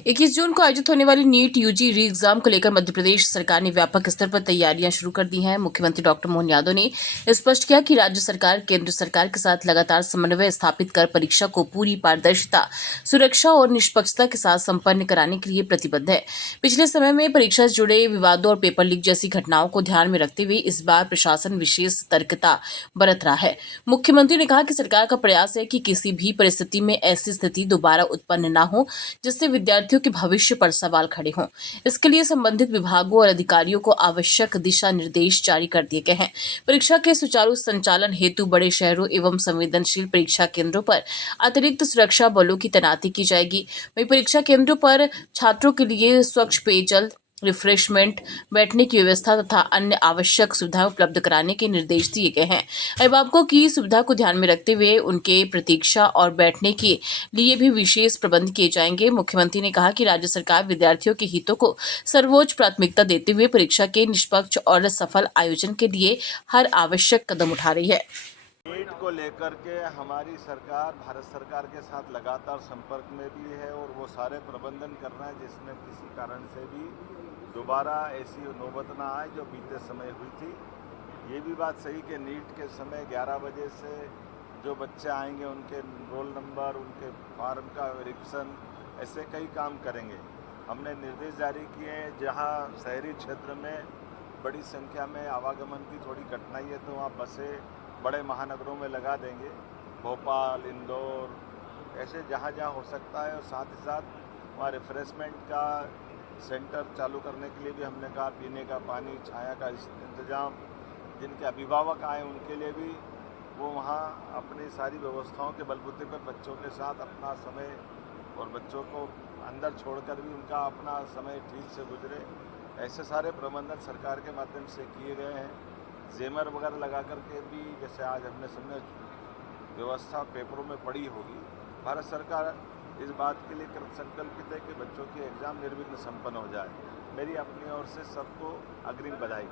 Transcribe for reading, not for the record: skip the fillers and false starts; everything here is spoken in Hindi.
21 जून को आयोजित होने वाली नीट यूजी री एग्जाम को लेकर मध्य प्रदेश सरकार ने व्यापक स्तर पर तैयारियां शुरू कर दी हैं। मुख्यमंत्री डॉक्टर मोहन यादव ने स्पष्ट किया कि राज्य सरकार केंद्र सरकार के साथ लगातार समन्वय स्थापित कर परीक्षा को पूरी पारदर्शिता, सुरक्षा और निष्पक्षता के साथ संपन्न कराने के लिए प्रतिबद्ध है। पिछले समय में परीक्षा से जुड़े विवादों और पेपर लीक जैसी घटनाओं को ध्यान में रखते हुए इस बार प्रशासन विशेष सतर्कता बरत रहा है। मुख्यमंत्री ने कहा कि सरकार का प्रयास है कि किसी भी परिस्थिति में ऐसी स्थिति दोबारा उत्पन्न न हो जिससे विद्यार्थियों के भविष्य पर सवाल खड़े हों। इसके लिए संबंधित विभागों और अधिकारियों को आवश्यक दिशा निर्देश जारी कर दिए गए हैं। परीक्षा के सुचारू संचालन हेतु बड़े शहरों एवं संवेदनशील परीक्षा केंद्रों पर अतिरिक्त सुरक्षा बलों की तैनाती की जाएगी। वहीं परीक्षा केंद्रों पर छात्रों के लिए स्वच्छ पेयजल, रिफ्रेशमेंट, बैठने की व्यवस्था तथा अन्य आवश्यक सुविधाएं उपलब्ध कराने के निर्देश दिए गए हैं। अभिभावकों की सुविधा को ध्यान में रखते हुए उनके प्रतीक्षा और बैठने के लिए भी विशेष प्रबंध किए जाएंगे। मुख्यमंत्री ने कहा कि राज्य सरकार विद्यार्थियों के हितों को सर्वोच्च प्राथमिकता देते हुए परीक्षा के निष्पक्ष और सफल आयोजन के लिए हर आवश्यक कदम उठा रही है। नीट को लेकर के हमारी सरकार भारत सरकार के साथ लगातार संपर्क में भी है और वो सारे प्रबंधन कर रहे हैं जिसमें किसी कारण से भी दोबारा ऐसी नौबत ना आए जो बीते समय हुई थी। ये भी बात सही कि नीट के समय 11 बजे से जो बच्चे आएंगे उनके रोल नंबर, उनके फार्म का वेरिफिकेशन, ऐसे कई काम करेंगे। हमने निर्देश जारी किए हैं जहाँ शहरी क्षेत्र में बड़ी संख्या में आवागमन की थोड़ी कठिनाई है तो वहाँ बसें बड़े महानगरों में लगा देंगे, भोपाल, इंदौर, ऐसे जहाँ जहाँ हो सकता है। और साथ ही साथ वहाँ रिफ्रेशमेंट का सेंटर चालू करने के लिए भी हमने कहा, पीने का पानी, छाया का इंतजाम, जिनके अभिभावक आए उनके लिए भी वो वहाँ अपनी सारी व्यवस्थाओं के बलबूते पर बच्चों के साथ अपना समय और बच्चों को अंदर छोड़कर भी उनका अपना समय ठीक से गुजरे, ऐसे सारे प्रबंधन सरकार के माध्यम से किए गए हैं। जेमर वगैरह लगा करके भी, जैसे आज हमने सबने व्यवस्था पेपरों में पड़ी होगी, भारत सरकार इस बात के लिए कृत संकल्पित है कि बच्चों की एग्ज़ाम निर्विघ्न संपन्न हो जाए। मेरी अपनी ओर से सबको अग्रिम बधाई।